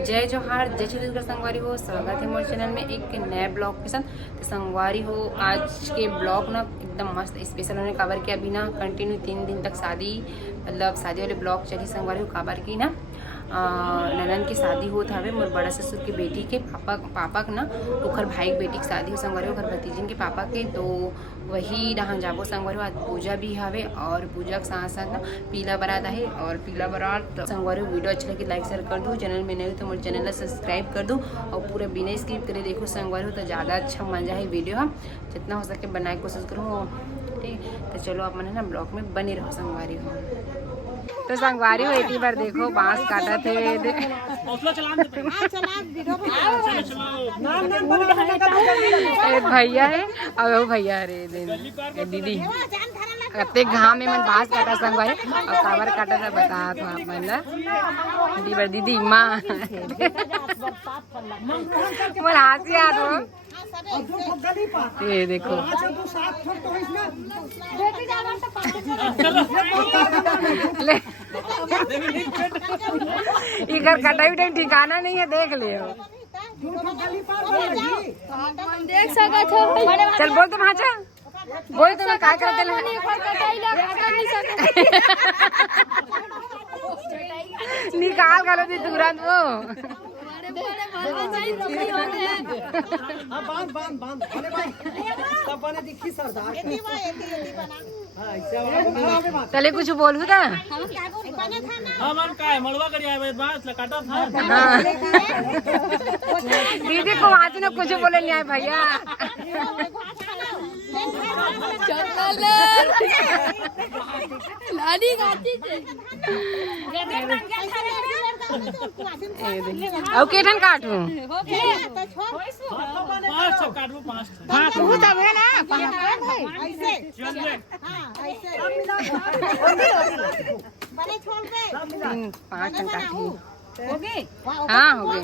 जय जोहार, जय छत्तीसगढ़ संगवारी हो। स्वागत है मोर चैनल में एक नए ब्लॉग के साथ। तो संगवारी हो, आज के ब्लॉग ना एकदम मस्त स्पेशल होने काबर के अभी ना कंटिन्यू 3 दिन तक शादी मतलब शादी वाले ब्लॉग चली संगवारी हो काबर की ना ननन की शादी होत हवे मोर बड़ा ससुर के बेटी के पापा के ना ओखर भाई के बेटी की शादी हो संगवारी हो, ओखर भतीजिन के पापा के। तो वही रहा जाबो संगवारी हो। आज पूजा भी हवे और पूजा के साथ साथ ना पीला बारात है और पीला बारात संगवारी हो। वीडियो अच्छा लगे लाइक शेयर कर दो, चैनल में नहीं हो तो मोर चैनल ला सब्सक्राइब कर दो और पूरा बिना स्किप करे देखो संगवारी हो। तो ज़्यादा अच्छा मजा है वीडियो, हम जितना हो सके बनाए की कोशिश करूँ। ठीक, तो चलो आप मन ना ब्लॉग में बने रहो संगवारी हो। तो संगवारी हो एक बार देखो बांस काटा थे भैया है और वो भैया रे दीदी कते घाम में मन बांस काटा संगवारी और काबर काटा था बता तो आप मन ला दीदी माँ बोल हंसी आ दो। ये देखो इधर कटाई उटाई ठिकाना नहीं है, देख लियो देख सकत हो। चल बोल तुम हाँचा बोल तुम क्या करते निकाल गलो थी तुरंत वो चले कुछ बोलू था दीदी को आज ने कुछ बोले नहीं आए भैया और केठन काटू पाँच टन काटी हो गए। हाँ हो गए।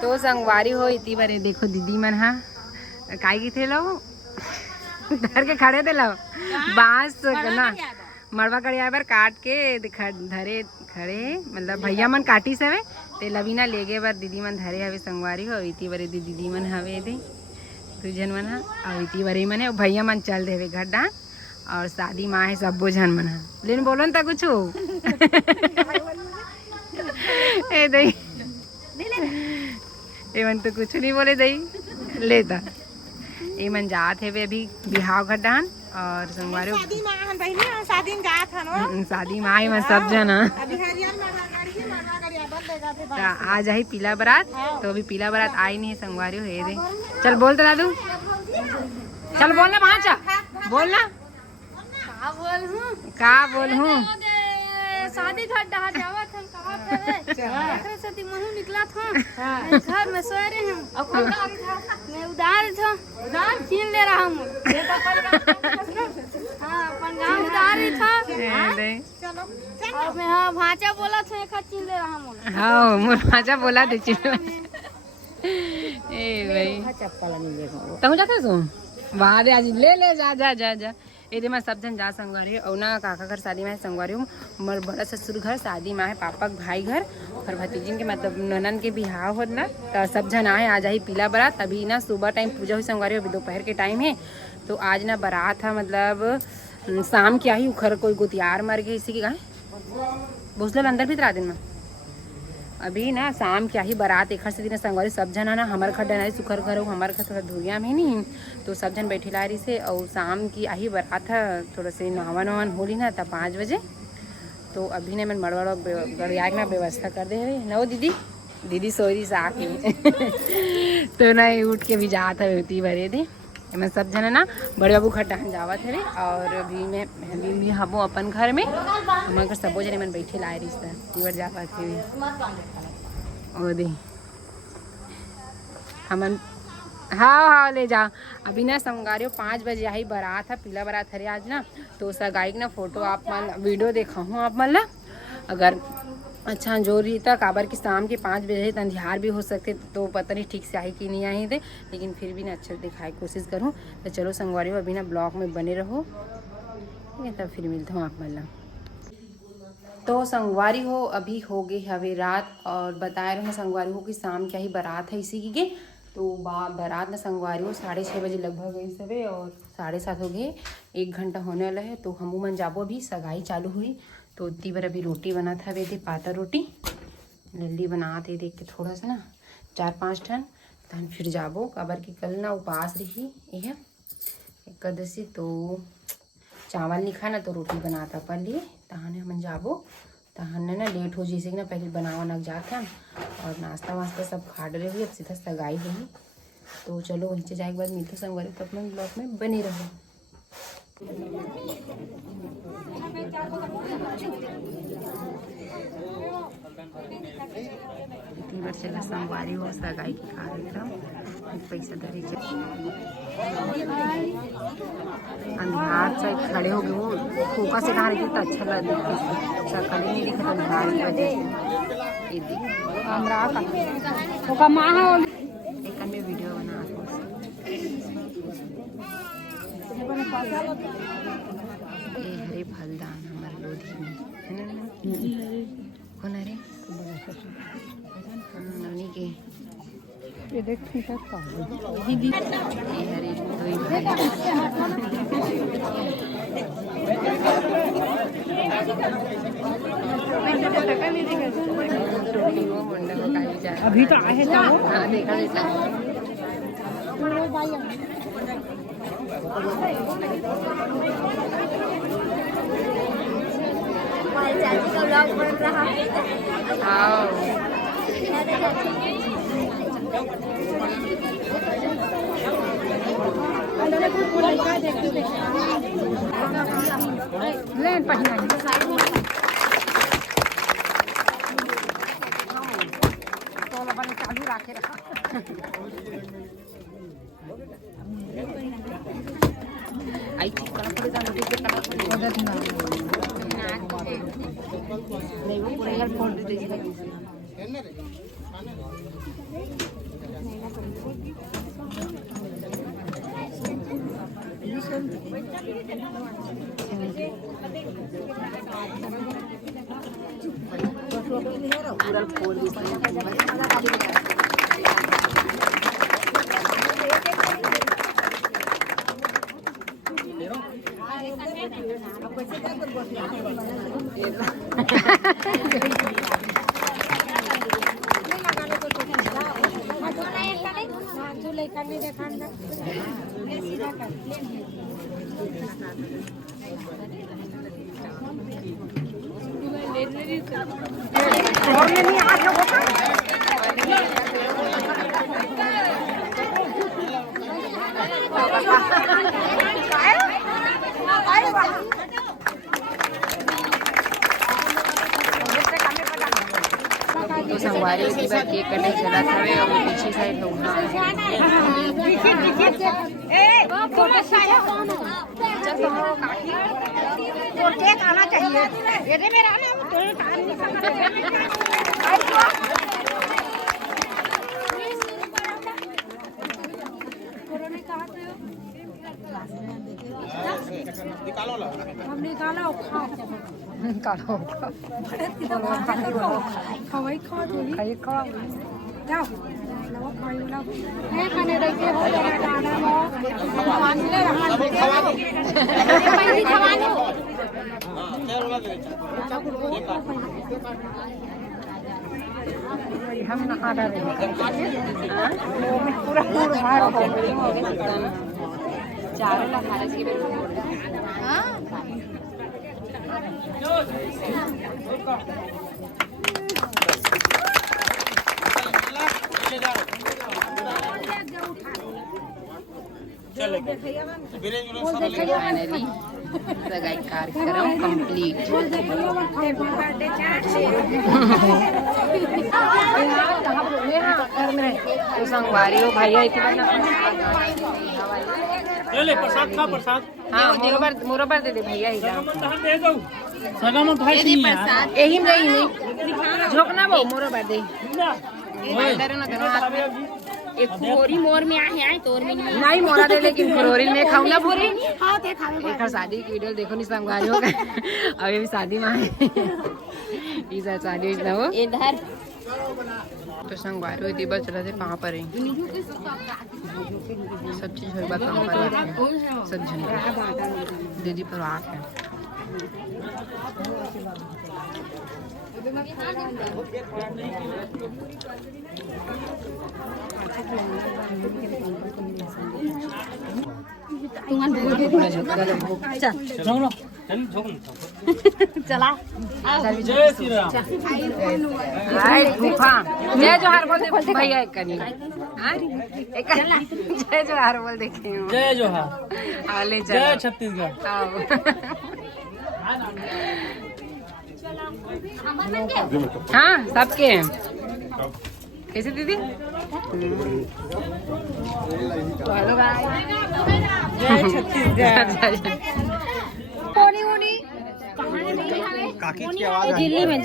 तो संगवारी हो इतनी बारे देखो दीदी मन हा काई की थे लो धर के खड़े थे लो बांस ना मड़वा कड़िया पर काट के धरे खड़े मतलब भैया मन काटी सवे ते लवीना लेगे बार दीदी मन धरे हवे संगवारी हो। इतनी बारे दीदी मन हवे दे तुझन मन हा और इतनी बारे मन है भैया मन चल देवे गड्ढा और शादी माँ है सब जन मन हा लेकिन बोलो ना कुछ ए दई ए मन तो कुछ नहीं बोले दई लेता ए मन जात है वे अभी बिहाव गड्ढान और संगवारी शादी माँ है सब जना आज आई पीला बारात। तो अभी पीला बारात आई नहीं है संगवारी हो। दे चल बोल तो दादू चल बोलना भाचा बोलना का बोल हूँ शादी घर जावत हम कहाँ पे से महू निकला था घर में सोए रहे हम मैं उधार था उधार छीन ले रहा हूँ। हाँ अपन गाँव उधार ही था और मैं हाँ भाचा बोला था एक छीन ले रहा हूँ। हाँ मोर भाचा बोला थे छीन ए भाई तू जाता तुम वाह दे आज ले जा जा जा जा ये मैं सब जन जा संगवारी और ना काका घर शादी में संगवारी हूँ। मोर बड़ा ससुर घर शादी में है पापा के भाई घर और भतीजिन के मतलब ननन के बिहाव हो ना तो सब जन आए। आज आई पीला बारात। अभी ना सुबह टाइम पूजा हुई संगवारी अभी दोपहर के टाइम है। तो आज ना बारात था मतलब शाम की आई उखर कोई गुतियार मर गए इसी के गाय भोसला अंदर भी दिन में अभी ना शाम क्या ही बारात एक से दिन संगवारी सब जन ना हमारे घर डना सुखर घर हमारे घर थोड़ा धुरिया में नहीं तो सब जन बैठे ला रही से और शाम की आई बारात था थोड़ा से नहावन वहावन होली ना तब 5 बजे। तो अभी ने मैं मड़वाड़ा गड़िया ना व्यवस्था कर दे है ना दीदी दीदी सोरी से आके तो ना उठ के भी जात है होती भरे थे मैं सब जन ना बड़े बाबू घर टहन जावत है और अभी मैं भी हबो अपन घर में हमारे घर सबो जने मन बैठे लाए रिश्ता तीवर जावत है ओ दे हमन हाँ हाँ ले जा। अभी ना संगारियो 5 बजे आई बारात है पीला बारात है आज ना तो सगाई ना फोटो आप मन वीडियो देखा हूँ आप मन ला अगर अच्छा जो रही था काबर की शाम के 5 बजे तो अंधियार भी हो सकते तो पता नहीं ठीक से आई कि नहीं आई थे लेकिन फिर भी ना अच्छा दिखाई कोशिश करूँ। तो चलो संगवारी अभी ना ब्लॉग में बने रहो ठीक है तब फिर मिलता हूँ आप मतलब। तो संगवारी हो अभी हो गई हवे रात और बताए रहे संगवारी हो कि शाम क्या ही बारात है इसी की तो बारात में संगवारी हो 6:30 बजे लगभग गई सवे और 7:30 हो गए 1 घंटा होने वाला है। तो हम मन जाबो अभी सगाई चालू हुई तो उतनी बार अभी रोटी बना था वे थे पाता रोटी जल्दी बनाते देख के थोड़ा सा ना 4-5 टन तहन फिर जाबो काबर कि कल ना उपास रही यह एकादशी तो चावल नहीं खाना तो रोटी बनाता पर लिए तहन हम जाबो तहन ना लेट हो जैसे कि ना पहले बनावा नक जाता और नाश्ता वास्ता सब खा डरे हुई अब सीधा सगाई हुई तो चलो वहीं से जाए के बाद मिलते संगवारी तो अपने ब्लॉग में बने रहो। इतनी बार चला संगवारी हो सगाई की कार्यक्रम पैसा दे अंधार से खड़े हो गए वो फोकस से कहा रही तो अच्छा लग सकल नहीं दिखा अंधार की वजह से एक में वीडियो बना ये हरे फलदान हमारे लोधी में है ना कौन अरे नवनी के ये देख ठीक है ये हरे अभी तो आए हैं हाँ देखा देखा चाची का व्लॉग बन रहा है। चालू राखे आई नहीं वो पूरा यार फोन दे पूरा फोन तो संगवारी की बार केक कटे चला था वे और पीछे साइड लोग फोटो चल तो केक आना चाहिए ये मेरा ना टाइम हम निकालो निकालो खाई खा खाई खा जाओ खाने देखे हो गाना भगवान ले हम नहा रहे पूरा चारों महाराज की फाइनली सगाई कार्यक्रम कंप्लीट। तो संगवारी हो भैया ले प्रसाद खा प्रसाद। हाँ मोरोबर दे दे भैया ही दे दो सगा में भाई नहीं प्रसाद यही नहीं झोंकना वो मोरोबर दे अंदर है ना दोनों हाथ में एक फुरोरी मोर में आए तोर में नहीं मोरा दे लेकिन फुरोरी में खाऊं ना पूरी हां ते खावे एक शादी की वीडियो देखो नहीं संगवारी हो गए अभी भी शादी में है इस शादी ना वो इधर तो संगवारी हुई थी बस चला थे कहां पर है सब चीज हुई बात कहां पर है सब जन दीदी पर आंख है चला जय श्री राम जय जोहार बोल दे भैया एक कनी एक जय जोहार बोल देखे जय जोहार आले जय छत्तीसगढ़ हाँ सबके कैसे दीदी जय छत्तीसगढ़ जिल्ली में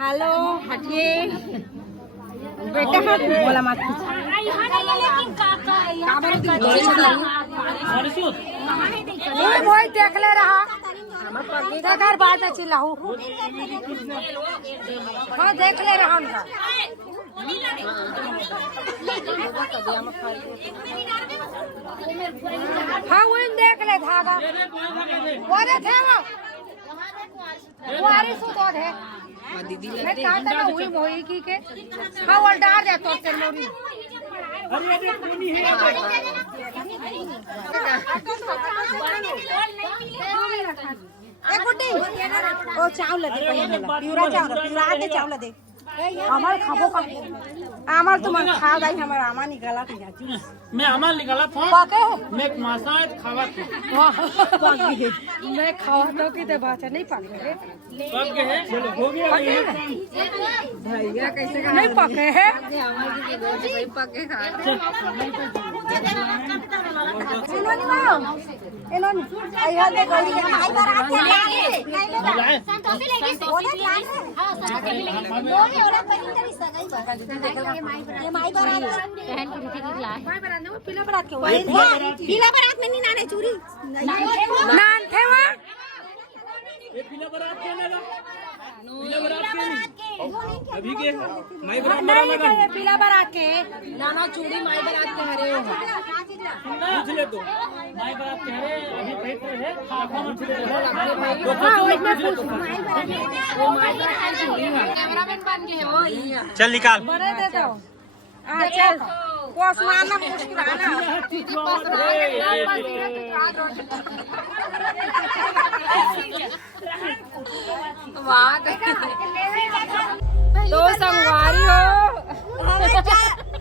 हेलो हटिए बेटा बोला मत देख ले रहा घर बात अच्छी लाहू हाँ देख ले रहा उनका हाँ वो देख ले धागा वो थे वो आरी सुतो थे मैं कहता ना हुई मोही की के हाँ वो डाल दे तो तेरे मोरी एक गुड्डी ओ चावल दे पहिले पिउरा चावल दे हमार खाबो का हमार तुम खा गई हमार आमा निकाला के मैं अमल निकाला था पके मैं मासा खावा था मैं खावा तो की बात नहीं पके कब के है हो गया भैया कैसे नहीं पके है पके खा इन्होंने आया दे गई के भाई बारात के संतोषी लेगी सोची हां संतोषी लेगी बोले और पर सगाई ये माई बारात बहन की रीति की लाए माई बारात में पीला बारात के पीला बारात में नहीं नाने चूरी नान थे वो ये पीला बारात के लगा पीला बारात के अभी के माई बारात नहीं ये पीला बारात के नाना चूड़ी माई बारात के हरे हो पूछ ले तो माई बारात के हरे अभी पेट पे है खा पूछ ले हां उसमें पूछ कैमरामैन बन गए हो चल निकाल बड़े दे दो अच्छा कोसमाना मुस्कुराना तो संगवारी हो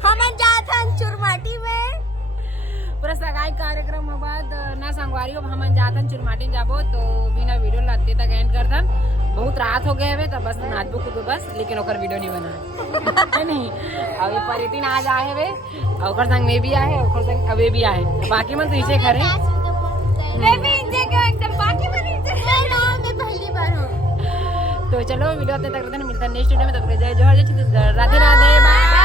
हम जाथन चुरमाटी में पूरा सगाई कार्यक्रम के बाद ना संगवारी हो हम जाथन चुरमाटी जाबो तो बिना वीडियो लाते तक एंड करथन बहुत रात हो गए तो बस नाचबो कूदो बस लेकिन ओकर वीडियो नहीं बना नहीं अब ये परितिन आज आए वे ओकर संग में भी आए ओकर संग अबे भी आए बाकी मन तो नीचे खड़े मैं भी इंजॉय कर एकदम बाकी मैं इंजॉय मैं पहली बार हूं तो चलो वीडियो तक मिलता है नेक्स्ट वीडियो में। तब तक जय जोहार जय छत्तीसगढ़ राधे राधे बाय।